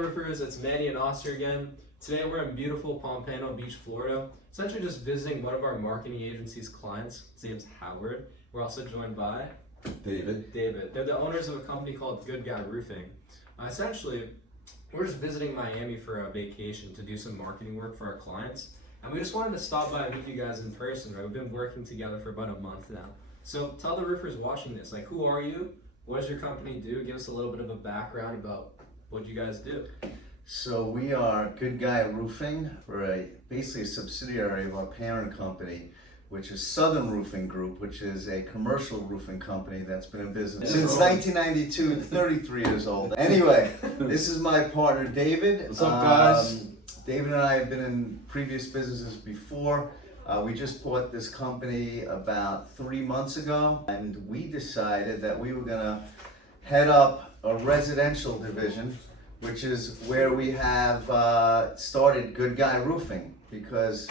roofers, it's Manny and Oscar again. Today we're in beautiful Pompano Beach, Florida. Essentially just visiting one of our marketing agency's clients. His name's Howard. We're also joined by David. They're the owners of a company called Good Guy Roofing. Essentially, we're just visiting Miami for a vacation to do some marketing work for our clients. And we just wanted to stop by and meet you guys in person, right? We've been working together for about a month now. So tell the roofers watching this, like, who are you? What does your company do? Give us a little bit of a background about what you guys do. So we are Good Guy Roofing. We're basically a subsidiary of our parent company, which is Southern Roofing Group, which is a commercial roofing company that's been in business since 1992, 33 years old. Anyway, this is my partner, David. What's up, guys? David and I have been in previous businesses before. We just bought this company about 3 months ago, and we decided that we were gonna head up a residential division, which is where we have started Good Guy Roofing, because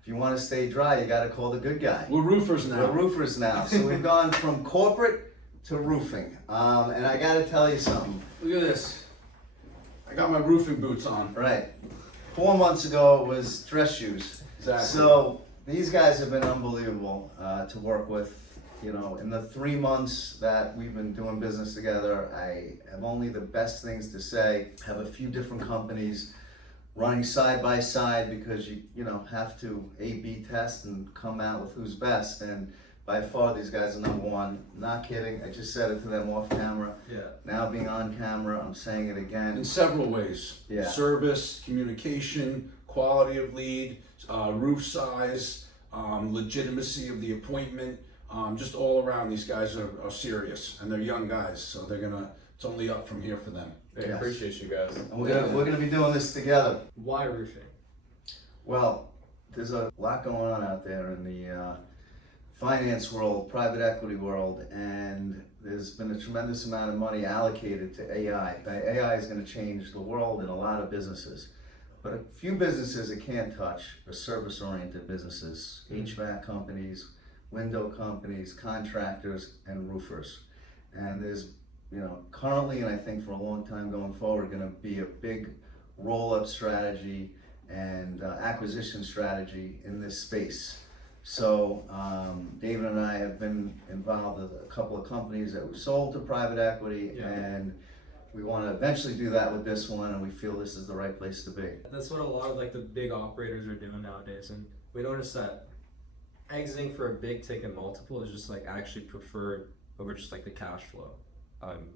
if you want to stay dry, you got to call the good guy. We're roofers now. We're roofers now. So we've gone from corporate to roofing. And I got to tell you something. Look at this. I got my roofing boots on. Right. 4 months ago it was dress shoes. Exactly. So these guys have been unbelievable to work with. You know, in the 3 months that we've been doing business together, I have only the best things to say. Have a few different companies running side by side because you have to A/B test and come out with who's best. And by far these guys are number one. Not kidding. I just said it to them off camera. Yeah. Now being on camera, I'm saying it again. In several ways. Yeah. Service, communication, quality of lead, roof size, legitimacy of the appointment. Just all around, these guys are serious, and they're young guys, so it's only up from here for them. I Yes. appreciate you guys. And we're gonna be doing this together. Why roofing? Well, there's a lot going on out there in the finance world, private equity world, and there's been a tremendous amount of money allocated to AI. AI is going to change the world in a lot of businesses. But a few businesses it can't touch are service-oriented businesses, HVAC companies, window companies, contractors, and roofers. And there's, currently, and I think for a long time going forward, going to be a big roll-up strategy and acquisition strategy in this space. So David and I have been involved with a couple of companies that we sold to private equity, and we want to eventually do that with this one, and we feel this is the right place to be. That's what a lot of the big operators are doing nowadays, and we noticed that exiting for a big ticket multiple is just actually preferred over just the cash flow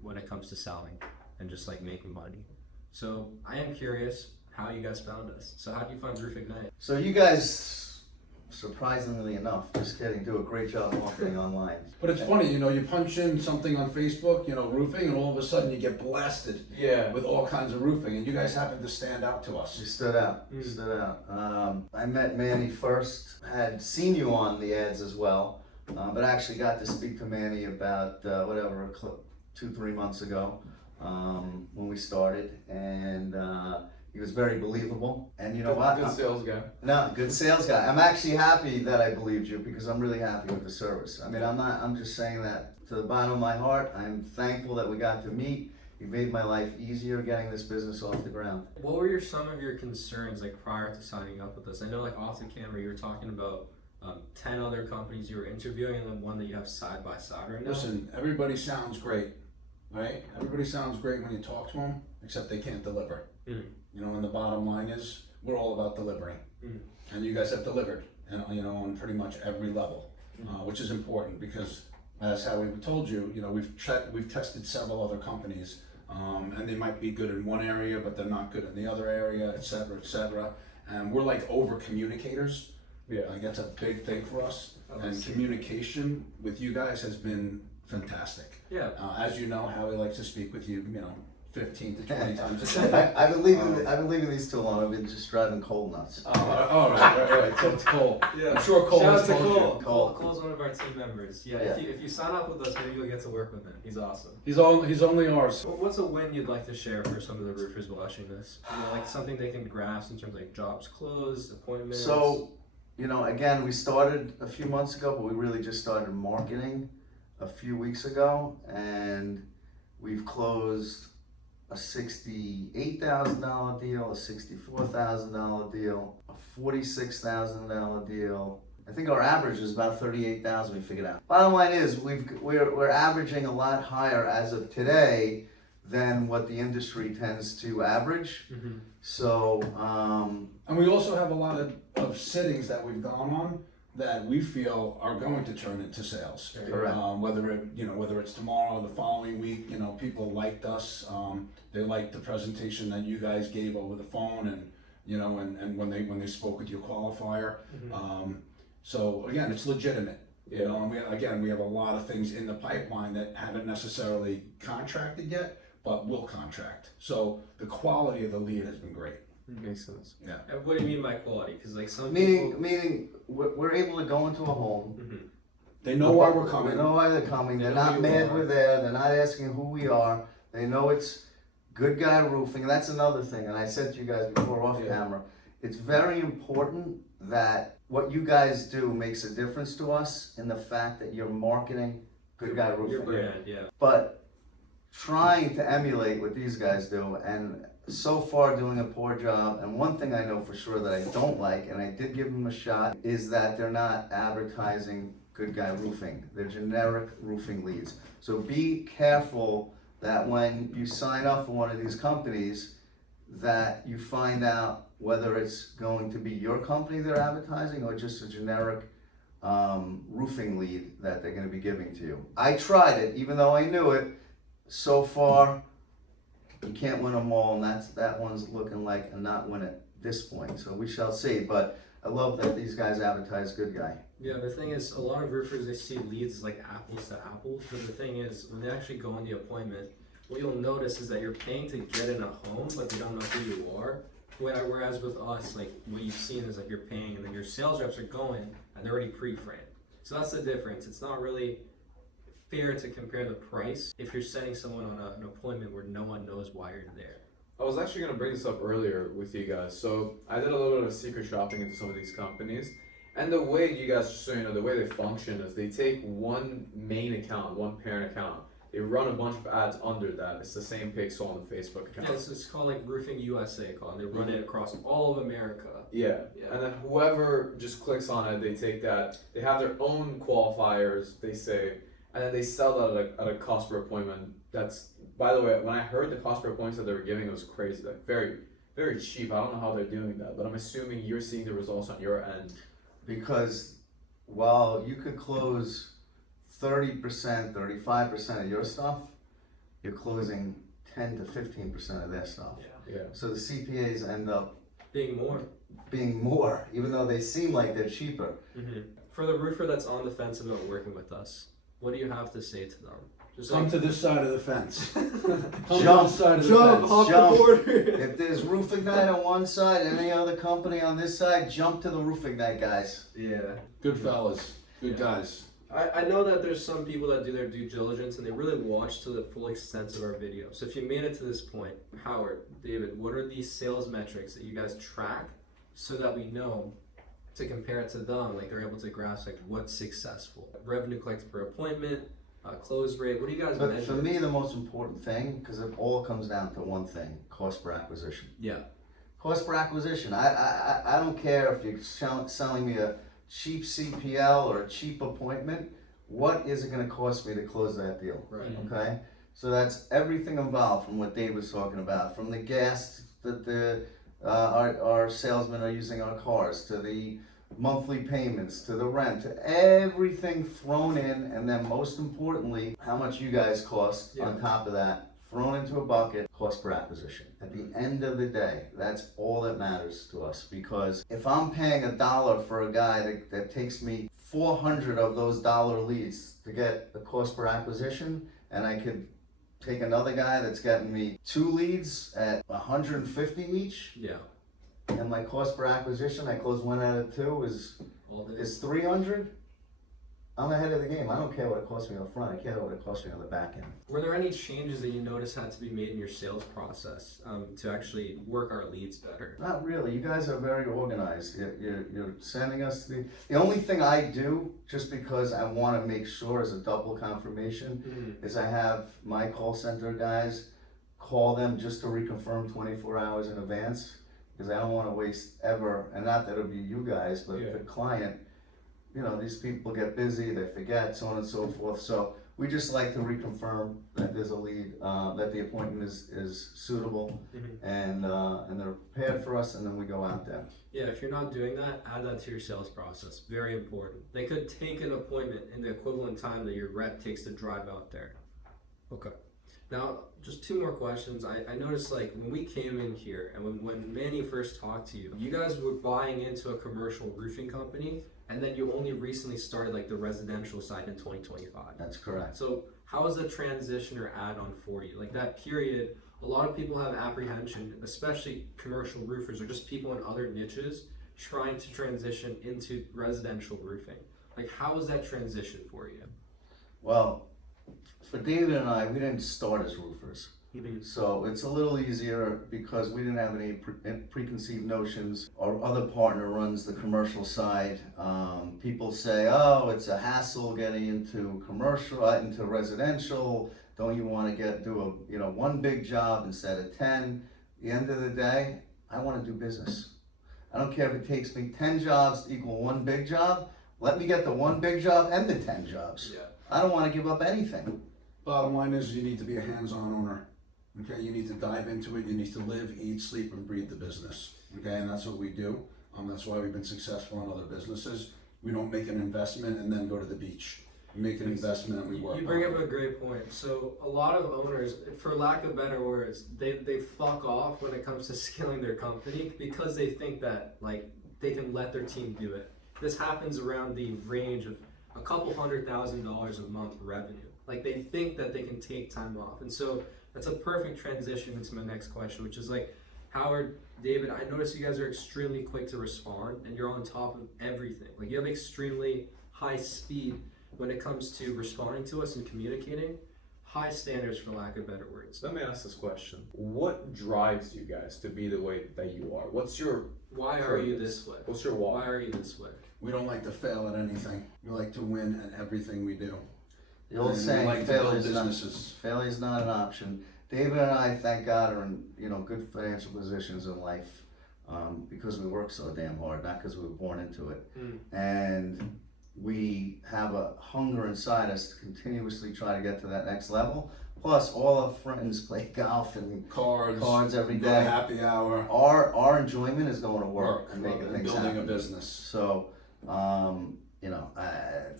when it comes to selling and just making money. So I am curious how you guys found us. So how do you find Roof Ignite? So you guys, surprisingly enough, just kidding, do a great job marketing online. But it's funny, you punch in something on Facebook, roofing, and all of a sudden you get blasted with all kinds of roofing, and you guys happen to stand out to us. You stood out. You stood out. I met Manny first, had seen you on the ads as well, but I actually got to speak to Manny about 2-3 months ago when we started, and he was very believable. And you know what? Good sales guy. No, good sales guy. I'm actually happy that I believed you because I'm really happy with the service. I mean, I'm just saying that to the bottom of my heart. I'm thankful that we got to meet. You made my life easier getting this business off the ground. What were some of your concerns prior to signing up with us? I know off the camera you were talking about 10 other companies you were interviewing and the one that you have side by side right now. Listen, everybody sounds great, right? Everybody sounds great when you talk to them, except they can't deliver. And the bottom line is we're all about delivering, and you guys have delivered, and on pretty much every level, which is important because, as how we told you, we've tested several other companies, and they might be good in one area, but they're not good in the other area, et cetera, and we're over communicators. Yeah, that's a big thing for us, and communication with you guys has been fantastic. Yeah. As you know, Howie likes to speak with you, 15 to 20 times a day. I've been leaving these too long. I've been just driving Cole nuts. All right. So it's Cole. Yeah. I'm sure Cole has Shout out to told Cole. you. Cole's one of our team members. Yeah. If you sign up with us, maybe you'll get to work with him. He's awesome. He's only ours. What's a win you'd like to share for some of the roofers watching this? Something they can grasp in terms of jobs closed, appointments. So, again, we started a few months ago, but we really just started marketing a few weeks ago, and we've closed a $68,000 deal, a $64,000 deal, a $46,000 deal. I think our average is about 38,000. We figured out. Bottom line is, we're averaging a lot higher as of today than what the industry tends to average. Mm-hmm. So, and we also have a lot of sittings that we've gone on that we feel are going to turn into sales. Correct. Whether it's tomorrow or the following week, people liked us. They liked the presentation that you guys gave over the phone, and and when they spoke with your qualifier. Mm-hmm. So again, it's legitimate. And we have a lot of things in the pipeline that haven't necessarily contracted yet, but will contract. So the quality of the lead has been great. Makes sense. Yeah. And what do you mean by quality? Because like some meaning people... we're able to go into a home. Mm-hmm. They know why we're coming. They know why they're coming. They're They know not who mad you are. we're there. They're not asking who we are. They know it's Good Guy Roofing. And that's another thing. And I said to you guys before off camera, it's very important that what you guys do makes a difference to us in the fact that you're marketing Good Guy Roofing. Your brand, yeah. But trying to emulate what these guys do, and so far doing a poor job. And one thing I know for sure that I don't like, and I did give them a shot, is that they're not advertising Good Guy Roofing. They're generic roofing leads. So be careful that when you sign up for one of these companies, that you find out whether it's going to be your company they're advertising or just a generic roofing lead that they're going to be giving to you. I tried it, even though I knew it. So far, you can't win them all, and that one's looking like a not win at this point. So we shall see. But I love that these guys advertise Good Guy. Yeah, the thing is, a lot of roofers, they see leads like apples to apples, but the thing is, when they actually go on the appointment, what you'll notice is that you're paying to get in a home, but they don't know who you are. Whereas with us, like, what you've seen is like you're paying, and then your sales reps are going, and they're already pre-framed. So that's the difference. It's not really fair to compare the price if you're setting someone on an appointment where no one knows why you're there. I was actually going to bring this up earlier with you guys. So I did a little bit of secret shopping into some of these companies. And the way you guys, just so you know, the way they function is they take one main account, one parent account. They run a bunch of ads under that. It's the same pixel on the Facebook account. Yeah, it's called like Roofing USA, and they run it across all of America. Yeah. Yeah. And then whoever just clicks on it, they take that. They have their own qualifiers, they say, and then they sell that at a cost per appointment. That's, by the way, when I heard the cost per appointment that they were giving, it was crazy. Like very, very cheap. I don't know how they're doing that, but I'm assuming you're seeing the results on your end. Because while you could close 30%, 35% of your stuff, you're closing 10 to 15% of their stuff. Yeah. So the CPAs end up Being more. being more, even though they seem like they're cheaper. Mm-hmm. For the roofer that's on the fence about working with us, what do you have to say to them? Just Come like, to this side of the fence. Come to Jump, this side of the jump, fence. off jump. the border. If there's Roof Ignite on one side, any other company on this side, jump to the Roof Ignite guys. Yeah. Good fellas, good Yeah. guys. I know that there's some people that do their due diligence and they really watch to the full extent of our video. So if you made it to this point, Howard, David, what are these sales metrics that you guys track so that we know to compare it to them, like they're able to grasp like what's successful? Revenue collected per appointment, close rate, what do you guys But measure? for me, the most important thing, because it all comes down to one thing: cost per acquisition. Yeah. Cost per acquisition. I don't care if you're selling me a cheap CPL or a cheap appointment. What is it going to cost me to close that deal? Right. Okay, so that's everything involved, from what Dave was talking about, from the gas that our salesmen are using our cars, to the monthly payments, to the rent, to everything thrown in, and then most importantly, how much you guys cost on top of that, thrown into a bucket, cost per acquisition. At the end of the day, that's all that matters to us, because if I'm paying $1 for a guy that takes me 400 of those dollar leads to get the cost per acquisition, and I could take another guy that's getting me 2 leads at 150 each, Yeah. and my cost per acquisition, I close 1 out of 2 All the is 300. I'm ahead of the game. I don't care what it costs me up front. I care what it costs me on the back end. Were there any changes that you noticed had to be made in your sales process to actually work our leads better? Not really. You guys are very organized. You're sending us to the only thing I do, just because I want to make sure as a double confirmation, is I have my call center guys call them just to reconfirm 24 hours in advance, because I don't wanna waste ever, and not that it'll be you guys, but Yeah. the client, you know, these people get busy, they forget, so on and so forth, so we just like to reconfirm that there's a lead, that the appointment is suitable, and they're prepared for us, and then we go out there. Yeah, if you're not doing that, add that to your sales process. Very important. They could take an appointment in the equivalent time that your rep takes to drive out there. Okay. Now, just two more questions. I noticed, like, when we came in here and when Manny first talked to you, you guys were buying into a commercial roofing company, and then you only recently started, like, the residential side in 2025. That's correct. So how was the transition or add-on for you? Like, that period, a lot of people have apprehension, especially commercial roofers or just people in other niches trying to transition into residential roofing. Like, how was that transition for you? Well, for David and I, we didn't start as roofers. So it's a little easier because we didn't have any preconceived notions. Our other partner runs the commercial side. People say, oh, it's a hassle getting into commercial, into residential. Don't you want to do one big job instead of 10? At the end of the day, I want to do business. I don't care if it takes me 10 jobs to equal one big job. Let me get the one big job and the 10 jobs. Yeah. I don't want to give up anything. Bottom line is you need to be a hands-on owner. Okay, you need to dive into it. You need to live, eat, sleep, and breathe the business. Okay, and that's what we do. That's why we've been successful in other businesses. We don't make an investment and then go to the beach. We make an investment and we work. You bring up a great point. So a lot of owners, for lack of better words, they fuck off when it comes to scaling their company because they think that, like, they can let their team do it. This happens around the range of a couple $100,000 a month revenue. Like, they think that they can take time off. And so that's a perfect transition into my next question, which is, like, Howard, David, I notice you guys are extremely quick to respond and you're on top of everything. Like, you have extremely high speed when it comes to responding to us and communicating. High standards, for lack of better words. Let me ask this question. What drives you guys to be the way that you are? What's your Why are you this way? What's your why? Why are you this way? We don't like to fail at anything. We like to win at everything we do. The old And we saying, like to build failure's not an option. David and I, thank God, are in good financial positions in life because we work so damn hard, not because we were born into it. And we have a hunger inside us to continuously try to get to that next level. Plus, all our friends play golf and cards every go to day. happy hour. Our enjoyment is going to work and making and things building happen. a business. So,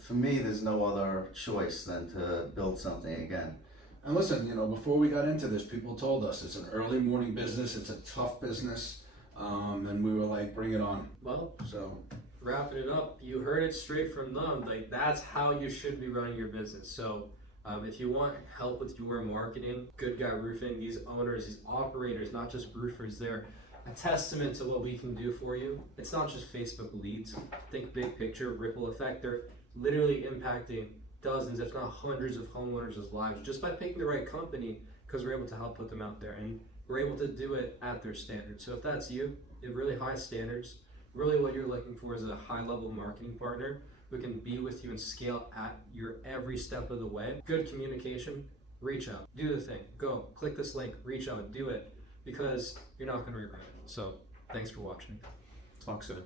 for me, there's no other choice than to build something again. And listen, before we got into this, people told us it's an early morning business, it's a tough business, and we were like, bring it on. Well, So, wrapping it up, you heard it straight from them. Like, that's how you should be running your business. So if you want help with your marketing, Good Guy Roofing, these owners, these operators, not just roofers, they're a testament to what we can do for you. It's not just Facebook leads. Think big picture, ripple effect. They're literally impacting dozens, if not hundreds of homeowners' lives just by picking the right company, because we're able to help put them out there and we're able to do it at their standards. So if that's you, you have really high standards. Really what you're looking for is a high level marketing partner who can be with you and scale at your every step of the way. Good communication, reach out, do the thing, go, click this link, reach out, do it, because you're not going to regret it. So thanks for watching. Talk soon.